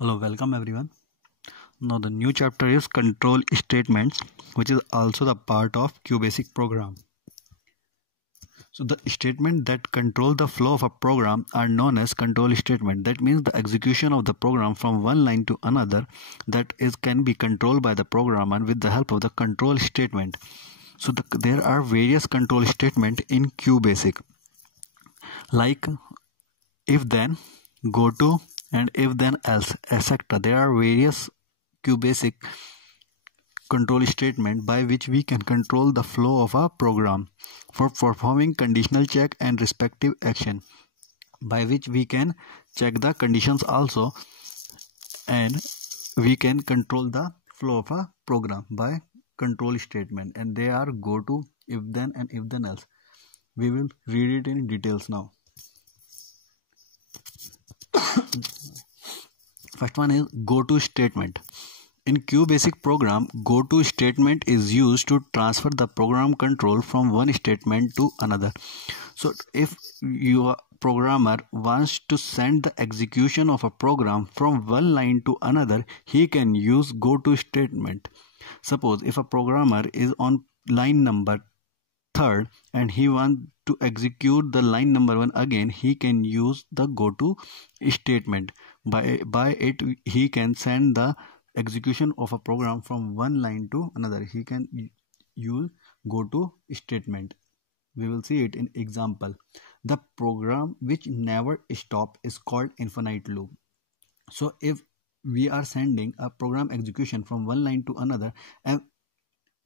Hello, welcome everyone. Now the new chapter is control statements, which is also the part of QBasic program. So the statement that control the flow of a program are known as control statement. That means the execution of the program from one line to another can be controlled by the programmer with the help of the control statement. So there are various control statement in QBasic, like if then, go to, and if then else, etc. There are various QBasic control statement by which we can control the flow of a program for performing conditional check and respective action, by which we can check the conditions also, and we can control the flow of a program by control statement, and they are go to, if then, and if then else. We will read it in details now. First one is go to statement. In QBasic program, go to statement is used to transfer the program control from one statement to another. So if your programmer wants to send the execution of a program from one line to another, he can use go to statement. Suppose if a programmer is on line number 3rd and he wants to execute the line number 1 again, he can use the go to statement. By it he can send the execution of a program from one line to another. He can use go to statement. We will see it in example. The program which never stop is called infinite loop. So if we are sending a program execution from one line to another and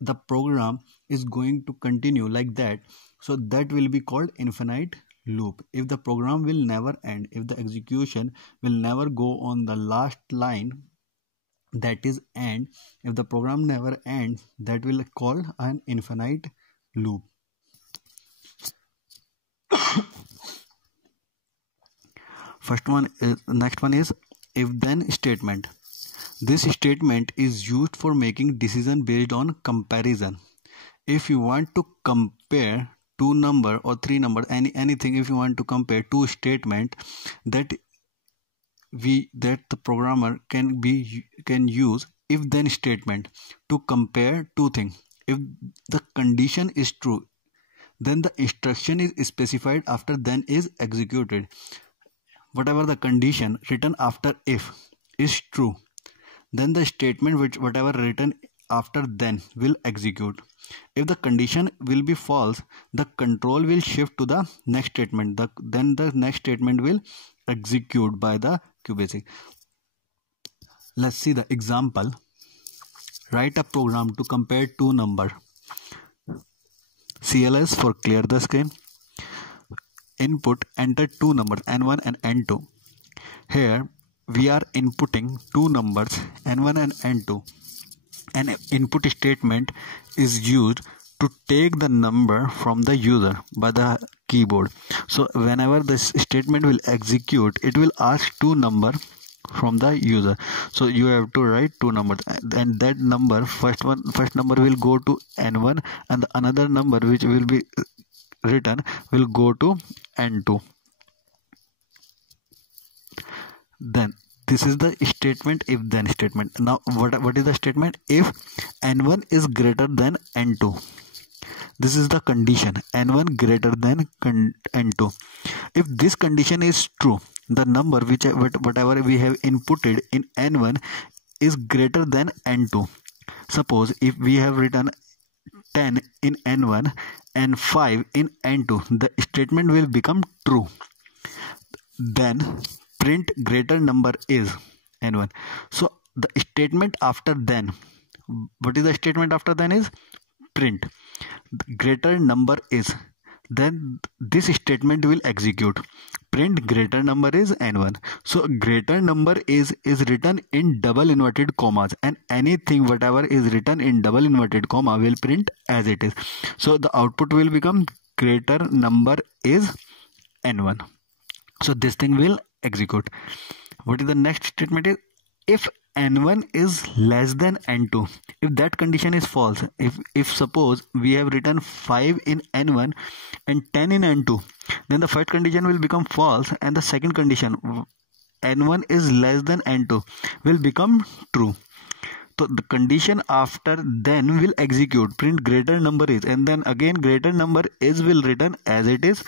the program is going to continue like that, so that will be called infinite loop. If the program will never end, if the execution will never go on the last line, that is end. If the program never ends, that will call an infinite loop. Next one is if then statement. This statement is used for making decision based on comparison. If you want to compare two number or three number, anything, if you want to compare two statement, that the programmer can use if then statement to compare two things. If the condition is true, then the instruction is specified after then is executed. Whatever the condition written after if is true, then the statement whatever written after then will execute. If the condition will be false, the control will shift to the next statement. Then the next statement will execute by the QBasic. Let's see the example. Write a program to compare two numbers. CLS for clear the screen. Input, enter two numbers N1 and N2. Here we are inputting two numbers N1 and N2. An input statement is used to take the number from the user by the keyboard. So whenever this statement will execute, it will ask two number from the user. So you have to write two numbers, and that number first number will go to N1, and the another number which will be written will go to N2. Then this is the statement if then statement. Now what is the statement? If N1 is greater than N2. This is the condition, N1 greater than N2. If this condition is true, the number whatever we have inputted in N1 is greater than N2. Suppose if we have written 10 in N1 and 5 in N2, the statement will become true. Then print greater number is N1. So the statement after then, what is the statement after then is print greater number is. Then this statement will execute, print greater number is N1. So greater number is written in double inverted commas, and anything whatever is written in double inverted comma will print as it is. So the output will become greater number is N1. So this thing will execute. What is the next statement is if N1 is less than N2. If that condition is false, if suppose we have written 5 in N1 and 10 in N2, then the first condition will become false and the second condition n1 is less than n2 will become true. So the condition after then will execute, print greater number is, and then again greater number is will return as it is,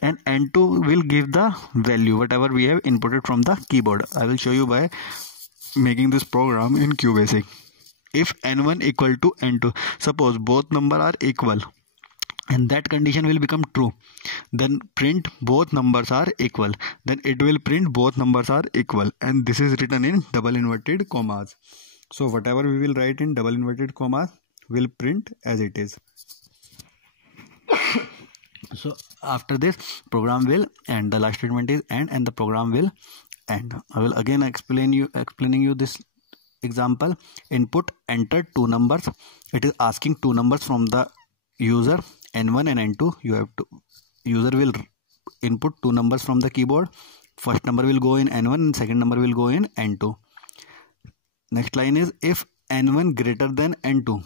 and n2 will give the value whatever we have inputted from the keyboard. I will show you by making this program in QBasic. If n1 equal to n2, suppose both number are equal and that condition will become true, then print both numbers are equal, then it will print both numbers are equal, and this is written in double inverted commas. So whatever we will write in double inverted commas will print as it is. So after this program will end. The last statement is end and the program will end. I will again explaining you this example. Input enter two numbers. It is asking two numbers from the user, n1 and n2. User will input two numbers from the keyboard. First number will go in n1 and second number will go in n2. Next line is if n1 greater than n2.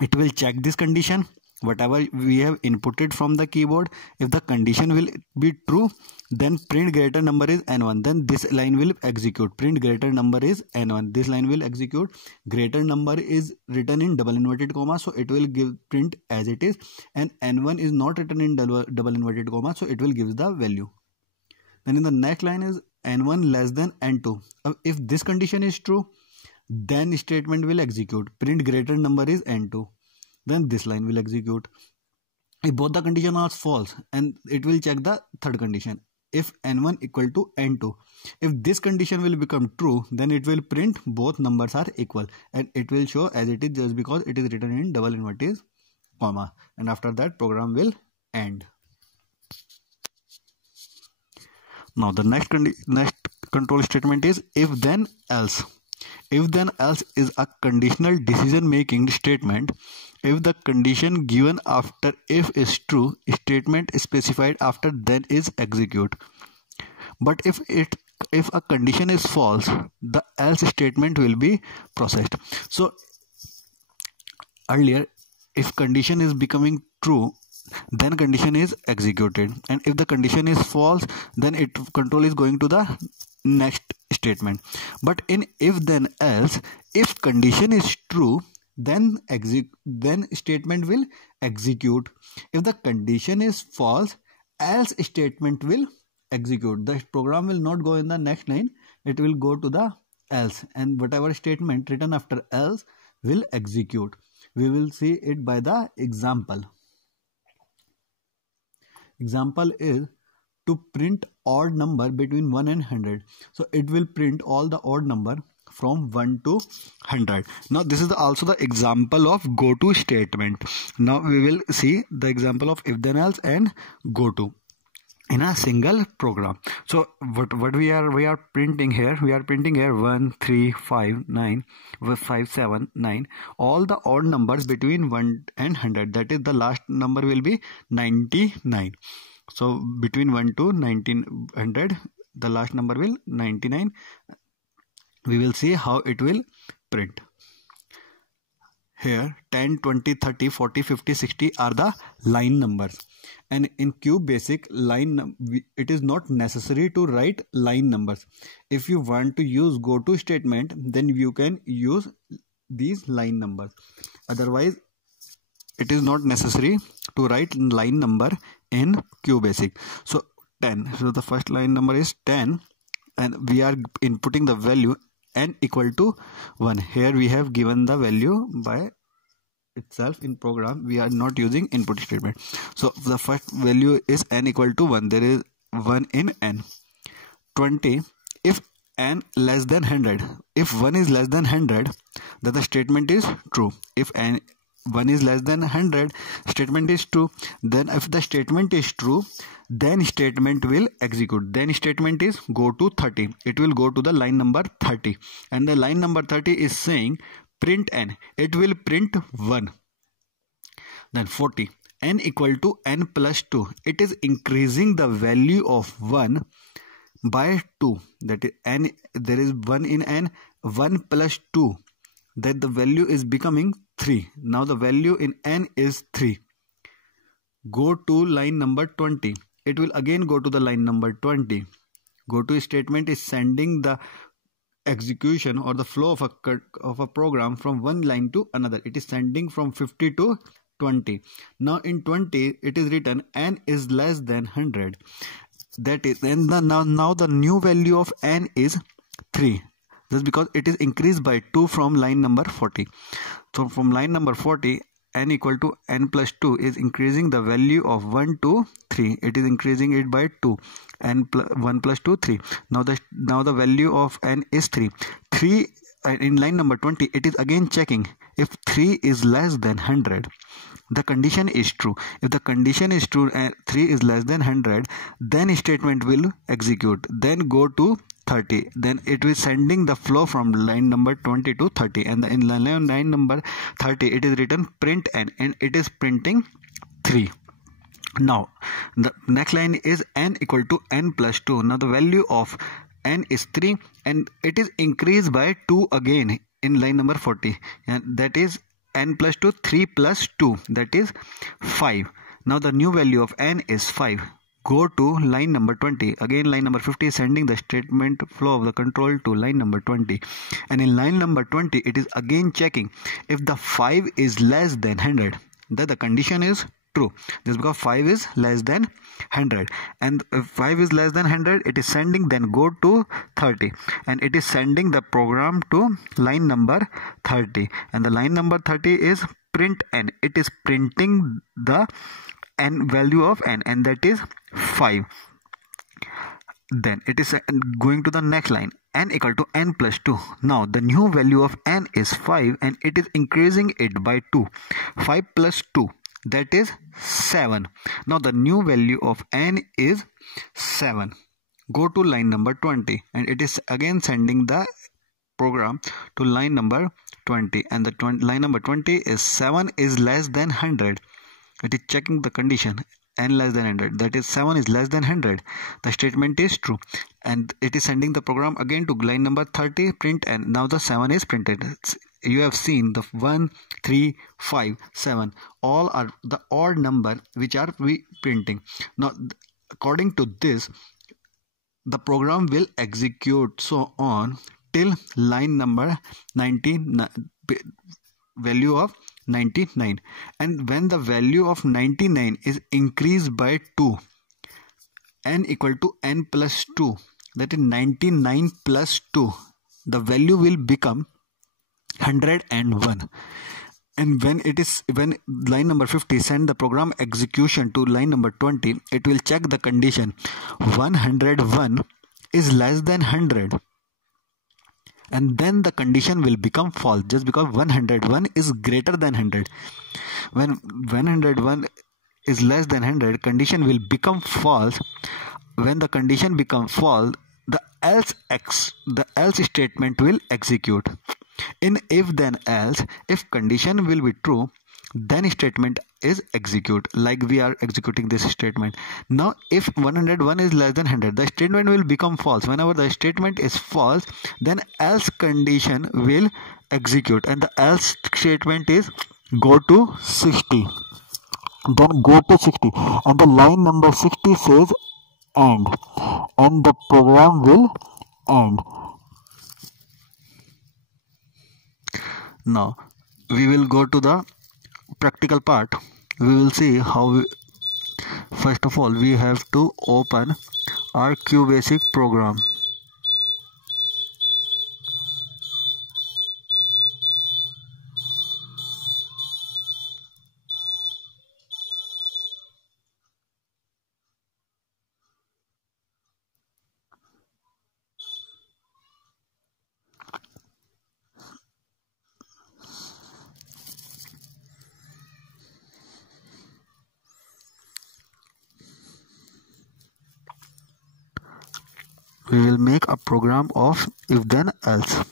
It will check this condition, whatever we have inputted from the keyboard. If the condition will be true, then print greater number is n1. Then this line will execute. Print greater number is n1. This line will execute. Greater number is written in double inverted comma, so it will give print as it is. And n1 is not written in double inverted comma, so it will give the value. Then in the next line is n1 less than n2. If this condition is true, then statement will execute. Print greater number is n2. Then this line will execute. If both the condition are false, and it will check the third condition. If n1 equal to n2. If this condition will become true, then it will print both numbers are equal, and it will show as it is just because it is written in double inverted comma. And after that program will end. Now the next control statement is if then else. If then else is a conditional decision making statement. If the condition given after if is true, statement specified after then is execute. But if a condition is false, the else statement will be processed. So earlier, if condition is becoming true, then condition is executed, and if the condition is false, then control is going to the next statement. But in if then else, if condition is true, then statement will execute. If the condition is false, else statement will execute. The program will not go in the next line, it will go to the else, and whatever statement written after else will execute. We will see it by the example. Example is to print odd number between 1 and 100. So it will print all the odd number from 1 to 100. Now this is also the example of go to statement. Now we will see the example of if then else and go to in a single program. So what we are printing here, 1 3 5 9 5 7 9, all the odd numbers between 1 and 100. That is the last number will be 99. So between 1 to 1900, the last number will 99. We will see how it will print. Here 10, 20, 30, 40, 50, 60 are the line numbers, and in QBasic it is not necessary to write line numbers. If you want to use go to statement, then you can use these line numbers. Otherwise it is not necessary to write line number in QBasic. So 10, so the first line number is 10, and we are inputting the value n equal to 1. Here we have given the value by itself in program. We are not using input statement. So the first value is n equal to 1. There is 1 in n. 20. If n less than 100, if 1 is less than 100, then the statement is true. If 1 is less than 100, statement is true. Then if the statement is true, then statement will execute. Then statement is go to 30. It will go to the line number 30, and the line number 30 is saying print n. It will print 1. Then 40, n equal to n plus 2. It is increasing the value of 1 by 2. That is n, there is 1 in n, 1 plus 2, that the value is becoming 3. Now the value in n is 3. Go to line number 20. It will again go to the line number 20. Go to statement is sending the execution or the flow of a program from one line to another. It is sending from 50 to 20. Now in 20 it is written n is less than 100. That is, and now the new value of n is 3. Just because it is increased by 2 from line number 40. So from line number 40, n equal to n plus 2 is increasing the value of 1 to 3. It is increasing it by 2. 1 plus 2, 3. Now the value of n is 3. 3 in line number 20, it is again checking if 3 is less than 100. The condition is true. If the condition is true and 3 is less than 100, then statement will execute. Then go to 30. Then it will sending the flow from line number 20 to 30. And in line number 30, it is written print n, and it is printing 3. Now the next line is n equal to n plus 2. Now the value of n is 3 and it is increased by 2 again in line number 40, and that is n plus 2, 3 plus 2, that is 5. Now the new value of n is 5. Go to line number 20. Again line number 50 is sending the statement flow of the control to line number 20, and in line number 20 it is again checking if the 5 is less than 100, that the condition is true. Just because 5 is less than 100, and if 5 is less than 100, it is sending, then go to 30, and it is sending the program to line number 30, and the line number 30 is print n. It is printing the n value of n, and that is 5. Then it is going to the next line, n equal to n plus 2. Now the new value of n is 5 and it is increasing it by 2. 5 plus 2, that is 7. Now the new value of n is 7. Go to line number 20, and it is again sending the program to line number 20, and the line number 20 is 7 is less than 100. It is checking the condition n less than 100, that is 7 is less than 100. The statement is true, and it is sending the program again to line number 30, print n. Now the 7 is printed. You have seen the 1, 3, 5, 7 all are the odd number which are we printing. Now according to this, the program will execute so on till line number 19, value of 99, and when the value of 99 is increased by 2, n equal to n plus 2, that is 99 plus 2, the value will become 101. And when line number 50 send the program execution to line number 20, it will check the condition 101 is less than 100, and then the condition will become false, just because 101 is greater than 100. When 101 is less than 100, condition will become false. When the condition becomes false, the else statement will execute. In if then else, if condition will be true, then statement is execute, like we are executing this statement. Now if 101 is less than 100, the statement will become false. Whenever the statement is false, then else condition will execute, and the else statement is go to 60. Then go to 60, and the line number 60 says end, and the program will end. Now we will go to the practical part. We will see how first of all we have to open our QBasic program. We will make a program of if then else.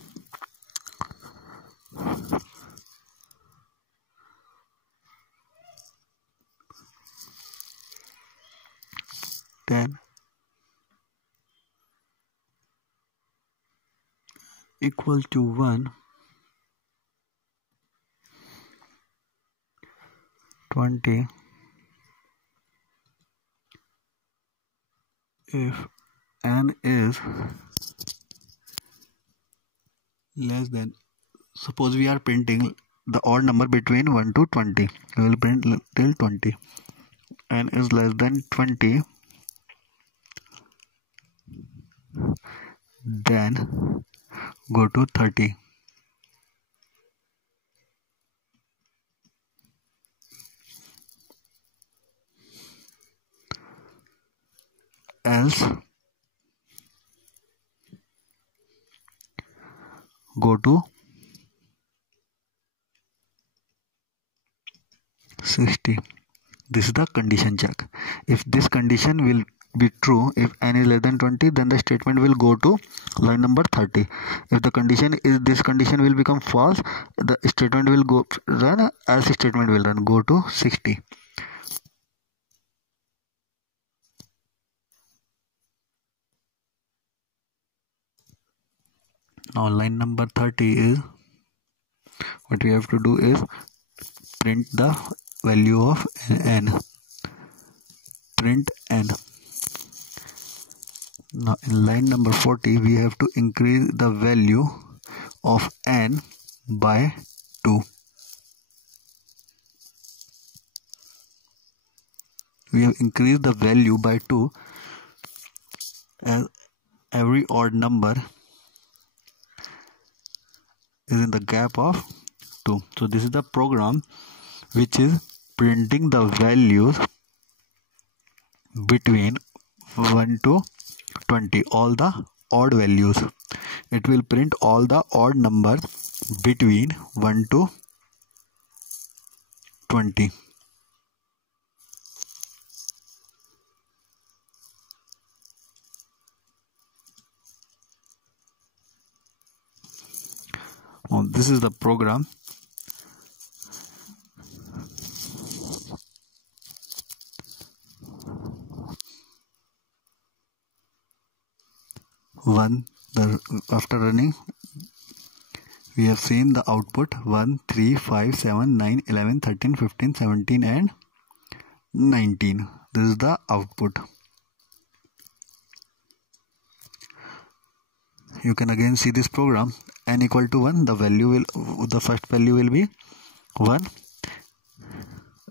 Then equal to 1, 20 if n is less than, suppose we are printing the odd number between 1 to 20, we will print till 20. N is less than 20, then go to 30. Else go to 60. This is the condition check. If this condition will be true, if n is less than 20, then the statement will go to line number 30. If the condition is, this condition will become false, the statement will go run, else statement will run, go to 60. Now line number 30 is, what we have to do is print the value of n. Print n. Now in line number 40 we have to increase the value of n by 2. We have increased the value by 2 as every odd number is in the gap of 2. So this is the program which is printing the values between 1 to 20, all the odd values. It will print all the odd numbers between 1 to 20. Now this is the program. After running, we have seen the output 1, 3, 5, 7, 9, 11, 13, 15, 17 and 19. This is the output. You can again see this program. N equal to 1, the first value will be 1.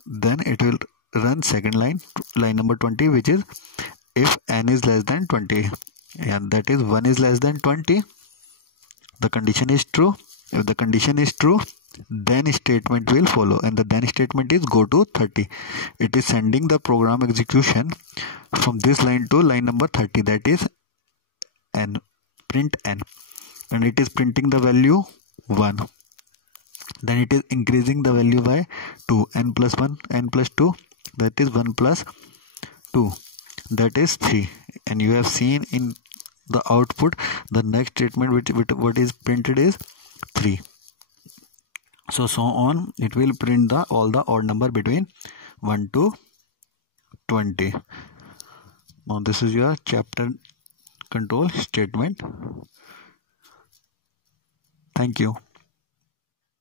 Then it will run second line number 20, which is if n is less than 20. And that is 1 is less than 20, the condition is true. If the condition is true, then statement will follow, and the then statement is go to 30. It is sending the program execution from this line to line number 30, that is n, print n, and it is printing the value 1. Then it is increasing the value by 2, n plus 1, n plus 2, that is 1 plus 2, that is 3. And you have seen in the output the next statement what is printed is 3. So on it will print all the odd number between 1 to 20. Now this is your chapter control statement. Thank you.